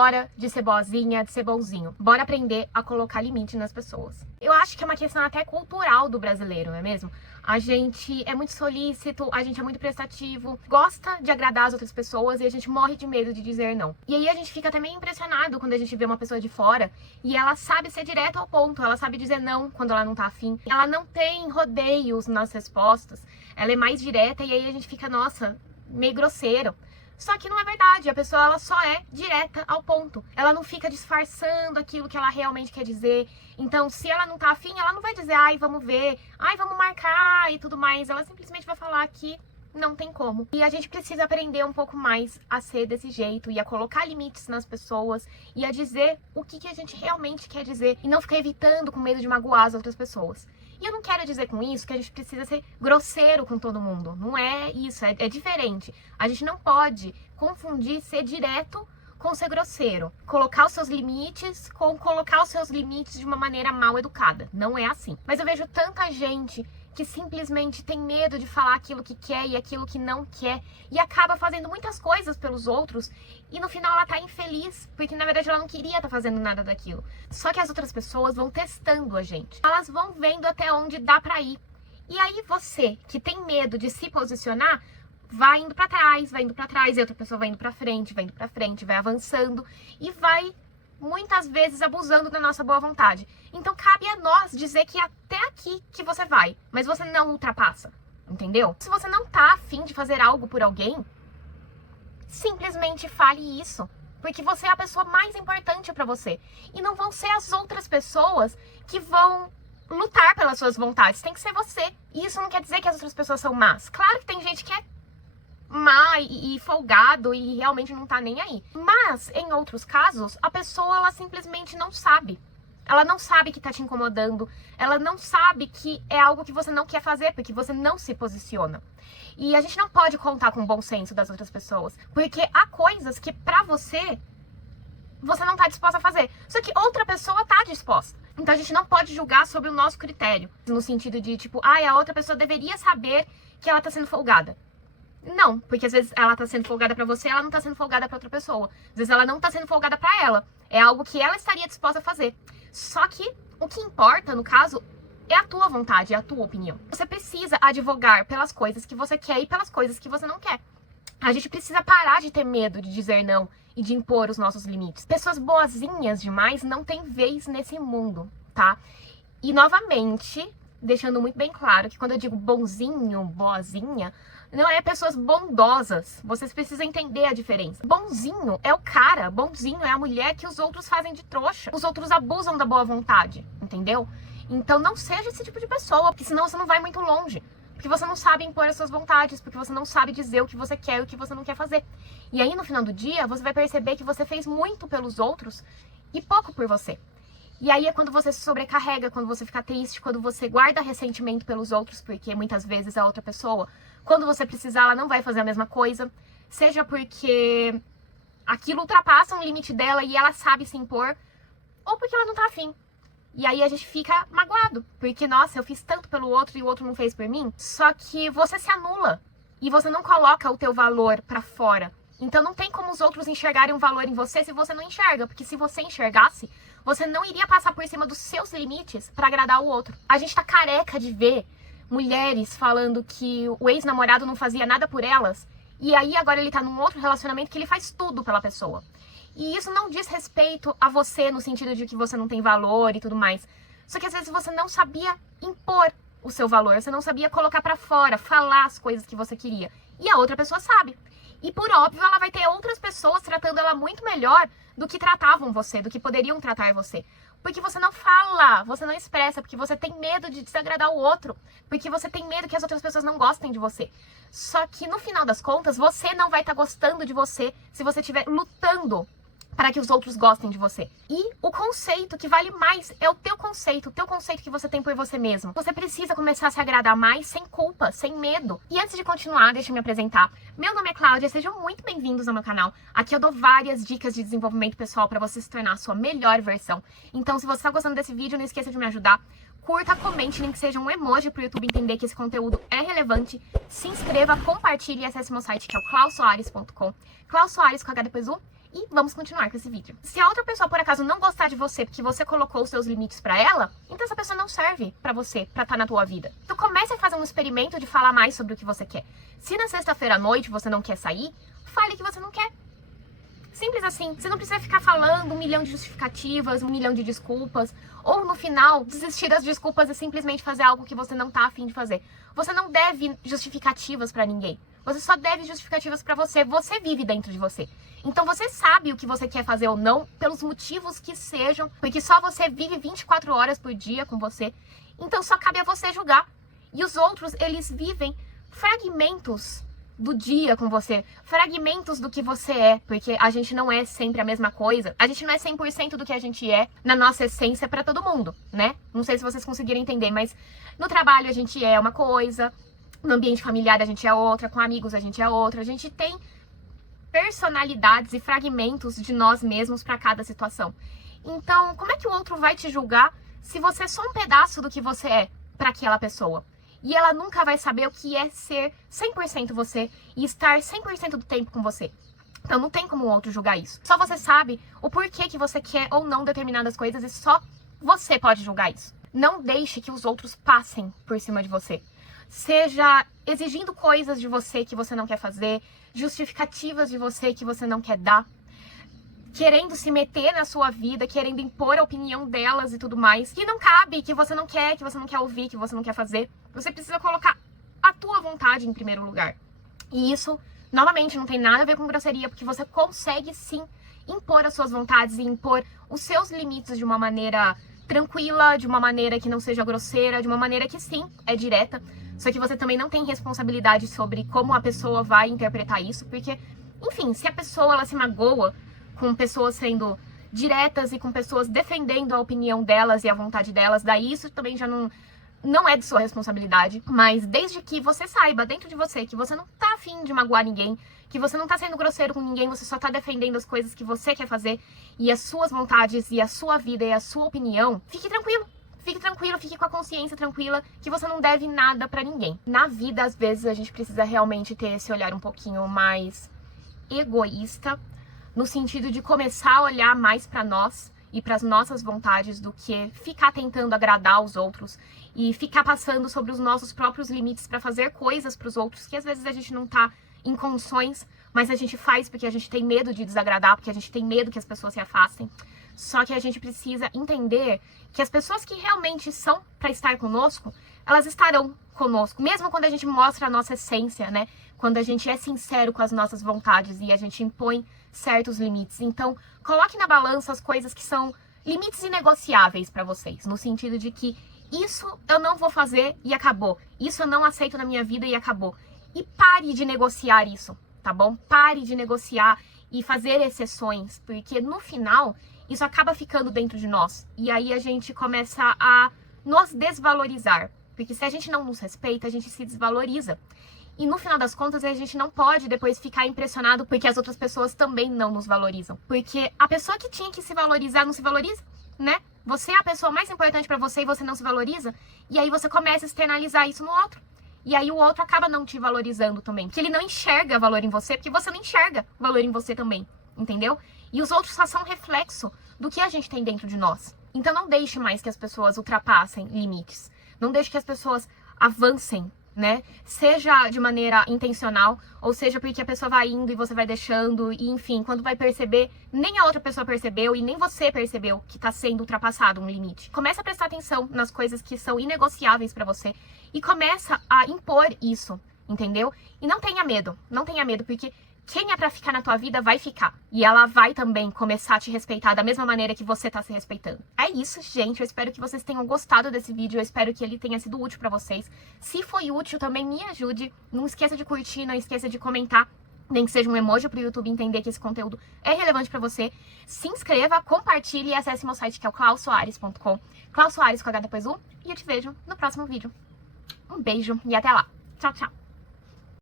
Bora de ser boazinha, de ser bonzinho. Bora aprender a colocar limite nas pessoas. Eu acho que é uma questão até cultural do brasileiro, não é mesmo? A gente é muito solícito, a gente é muito prestativo, gosta de agradar as outras pessoas e a gente morre de medo de dizer não. E aí a gente fica também impressionado quando a gente vê uma pessoa de fora e ela sabe ser direto ao ponto, ela sabe dizer não quando ela não tá afim. Ela não tem rodeios nas respostas, ela é mais direta e aí a gente fica, nossa, meio grosseiro. Só que não é verdade, a pessoa ela só é direta ao ponto. Ela não fica disfarçando aquilo que ela realmente quer dizer. Então, se ela não tá afim, ela não vai dizer, ai, vamos ver, ai, vamos marcar e tudo mais. Ela simplesmente vai falar que não tem como. E a gente precisa aprender um pouco mais a ser desse jeito e a colocar limites nas pessoas e a dizer o que a gente realmente quer dizer e não ficar evitando com medo de magoar as outras pessoas. E eu não quero dizer com isso que a gente precisa ser grosseiro com todo mundo. Não é isso, é diferente. A gente não pode confundir ser direto com ser grosseiro. Colocar os seus limites com colocar os seus limites de uma maneira mal educada. Não é assim. Mas eu vejo tanta gente que simplesmente tem medo de falar aquilo que quer e aquilo que não quer e acaba fazendo muitas coisas pelos outros e no final ela tá infeliz, porque na verdade ela não queria estar fazendo nada daquilo. Só que as outras pessoas vão testando a gente. Elas vão vendo até onde dá pra ir. E aí você, que tem medo de se posicionar, vai indo pra trás, e outra pessoa vai indo pra frente, vai avançando e vai muitas vezes abusando da nossa boa vontade. Então cabe a nós dizer que até aqui que você vai, mas você não ultrapassa, entendeu? Se você não tá afim de fazer algo por alguém, simplesmente fale isso, porque você é a pessoa mais importante pra você. E não vão ser as outras pessoas que vão lutar pelas suas vontades, tem que ser você. E isso não quer dizer que as outras pessoas são más. Claro que tem gente que é má e folgado e realmente não tá nem aí. Mas, em outros casos, a pessoa, ela simplesmente não sabe. Ela não sabe que tá te incomodando. Ela não sabe que é algo que você não quer fazer, porque você não se posiciona. E a gente não pode contar com o bom senso das outras pessoas. Porque há coisas que pra você não tá disposta a fazer. Só que outra pessoa tá disposta. Então a gente não pode julgar sobre o nosso critério. No sentido de, tipo, a outra pessoa deveria saber que ela tá sendo folgada. Não, porque às vezes ela tá sendo folgada pra você, ela não tá sendo folgada pra outra pessoa. Às vezes ela não tá sendo folgada pra ela. É algo que ela estaria disposta a fazer. Só que o que importa, no caso, é a tua vontade, é a tua opinião. Você precisa advogar pelas coisas que você quer e pelas coisas que você não quer. A gente precisa parar de ter medo de dizer não e de impor os nossos limites. Pessoas boazinhas demais não têm vez nesse mundo, tá? E novamente, deixando muito bem claro que quando eu digo bonzinho, boazinha, não é pessoas bondosas. Vocês precisam entender a diferença. Bonzinho é o cara, bonzinho é a mulher que os outros fazem de trouxa. Os outros abusam da boa vontade, entendeu? Então não seja esse tipo de pessoa, porque senão você não vai muito longe. Porque você não sabe impor as suas vontades, porque você não sabe dizer o que você quer e o que você não quer fazer. E aí no final do dia, você vai perceber que você fez muito pelos outros e pouco por você. E aí é quando você se sobrecarrega, quando você fica triste, quando você guarda ressentimento pelos outros, porque muitas vezes a outra pessoa, quando você precisar, ela não vai fazer a mesma coisa. Seja porque aquilo ultrapassa um limite dela e ela sabe se impor, ou porque ela não tá afim. E aí a gente fica magoado, porque, nossa, eu fiz tanto pelo outro e o outro não fez por mim. Só que você se anula e você não coloca o teu valor pra fora. Então não tem como os outros enxergarem um valor em você se você não enxerga, porque se você enxergasse, você não iria passar por cima dos seus limites pra agradar o outro. A gente tá careca de ver mulheres falando que o ex-namorado não fazia nada por elas, e aí agora ele tá num outro relacionamento que ele faz tudo pela pessoa. E isso não diz respeito a você no sentido de que você não tem valor e tudo mais. Só que às vezes você não sabia impor o seu valor, você não sabia colocar pra fora, falar as coisas que você queria. E a outra pessoa sabe. E por óbvio, ela vai ter outras pessoas tratando ela muito melhor do que tratavam você, do que poderiam tratar você. Porque você não fala, você não expressa, porque você tem medo de desagradar o outro, porque você tem medo que as outras pessoas não gostem de você. Só que no final das contas, você não vai estar gostando de você se você estiver lutando para que os outros gostem de você. E o conceito que vale mais é o teu conceito que você tem por você mesmo. Você precisa começar a se agradar mais, sem culpa, sem medo. E antes de continuar, deixa eu me apresentar. Meu nome é Cláudia, sejam muito bem-vindos ao meu canal. Aqui eu dou várias dicas de desenvolvimento pessoal para você se tornar a sua melhor versão. Então, se você está gostando desse vídeo, não esqueça de me ajudar. Curta, comente, nem que seja um emoji para o YouTube entender que esse conteúdo é relevante. Se inscreva, compartilhe e acesse meu site que é o clausoares.com. Clau Soares com H depois U. E vamos continuar com esse vídeo. Se a outra pessoa, por acaso, não gostar de você porque você colocou os seus limites pra ela, então essa pessoa não serve pra você, pra estar na tua vida. Então comece a fazer um experimento de falar mais sobre o que você quer. Se na sexta-feira à noite você não quer sair, fale que você não quer. Simples assim. Você não precisa ficar falando 1 milhão de justificativas, 1 milhão de desculpas. Ou no final, desistir das desculpas e simplesmente fazer algo que você não tá afim de fazer. Você não deve justificativas pra ninguém. Você só deve justificativas pra você. Você vive dentro de você. Então você sabe o que você quer fazer ou não, pelos motivos que sejam. Porque só você vive 24 horas por dia com você. Então só cabe a você julgar. E os outros, eles vivem fragmentos do dia com você, fragmentos do que você é, porque a gente não é sempre a mesma coisa, a gente não é 100% do que a gente é na nossa essência pra todo mundo, né? Não sei se vocês conseguiram entender, mas no trabalho a gente é uma coisa, no ambiente familiar a gente é outra, com amigos a gente é outra, a gente tem personalidades e fragmentos de nós mesmos pra cada situação. Então, como é que o outro vai te julgar se você é só um pedaço do que você é pra aquela pessoa? E ela nunca vai saber o que é ser 100% você e estar 100% do tempo com você. Então não tem como o outro julgar isso. Só você sabe o porquê que você quer ou não determinadas coisas e só você pode julgar isso. Não deixe que os outros passem por cima de você. Seja exigindo coisas de você que você não quer fazer, justificativas de você que você não quer dar, querendo se meter na sua vida, querendo impor a opinião delas e tudo mais, que não cabe, que você não quer ouvir, que você não quer fazer. Você precisa colocar a tua vontade em primeiro lugar. E isso, novamente, não tem nada a ver com grosseria, porque você consegue sim impor as suas vontades e impor os seus limites de uma maneira tranquila, de uma maneira que não seja grosseira, de uma maneira que sim, é direta. Só que você também não tem responsabilidade sobre como a pessoa vai interpretar isso, porque, enfim, se a pessoa ela se magoa com pessoas sendo diretas e com pessoas defendendo a opinião delas e a vontade delas, daí isso também já não é de sua responsabilidade. Mas desde que você saiba dentro de você que você não tá afim de magoar ninguém, que você não tá sendo grosseiro com ninguém, você só tá defendendo as coisas que você quer fazer e as suas vontades e a sua vida e a sua opinião, fique tranquilo. Fique tranquilo, fique com a consciência tranquila que você não deve nada pra ninguém. Na vida, às vezes, a gente precisa realmente ter esse olhar um pouquinho mais egoísta, no sentido de começar a olhar mais pra nós e pras nossas vontades do que ficar tentando agradar os outros e ficar passando sobre os nossos próprios limites pra fazer coisas pros outros que às vezes a gente não tá em condições, mas a gente faz porque a gente tem medo de desagradar, porque a gente tem medo que as pessoas se afastem. Só que a gente precisa entender que as pessoas que realmente são pra estar conosco, elas estarão conosco, mesmo quando a gente mostra a nossa essência, né? Quando a gente é sincero com as nossas vontades e a gente impõe certos limites. Então, coloque na balança as coisas que são limites inegociáveis pra vocês, no sentido de que isso eu não vou fazer e acabou. Isso eu não aceito na minha vida e acabou. E pare de negociar isso, tá bom? Pare de negociar e fazer exceções, porque no final isso acaba ficando dentro de nós. E aí a gente começa a nos desvalorizar. Porque se a gente não nos respeita, a gente se desvaloriza. E no final das contas, a gente não pode depois ficar impressionado porque as outras pessoas também não nos valorizam. Porque a pessoa que tinha que se valorizar não se valoriza, né? Você é a pessoa mais importante pra você e você não se valoriza. E aí você começa a externalizar isso no outro. E aí o outro acaba não te valorizando também. Porque ele não enxerga valor em você, porque você não enxerga valor em você também. Entendeu? E os outros só são reflexo do que a gente tem dentro de nós. Então não deixe mais que as pessoas ultrapassem limites. Não deixe que as pessoas avancem, né? Seja de maneira intencional, ou seja porque a pessoa vai indo e você vai deixando, e enfim, quando vai perceber, nem a outra pessoa percebeu e nem você percebeu que tá sendo ultrapassado um limite. Começa a prestar atenção nas coisas que são inegociáveis pra você e começa a impor isso, entendeu? E não tenha medo, porque quem é pra ficar na tua vida vai ficar. E ela vai também começar a te respeitar da mesma maneira que você tá se respeitando. É isso, gente. Eu espero que vocês tenham gostado desse vídeo. Eu espero que ele tenha sido útil pra vocês. Se foi útil, também me ajude. Não esqueça de curtir, não esqueça de comentar. Nem que seja um emoji pro YouTube entender que esse conteúdo é relevante pra você. Se inscreva, compartilhe e acesse meu site que é o clausoares.com. Klaus Soares com H depois U. E eu te vejo no próximo vídeo. Um beijo e até lá. Tchau, tchau.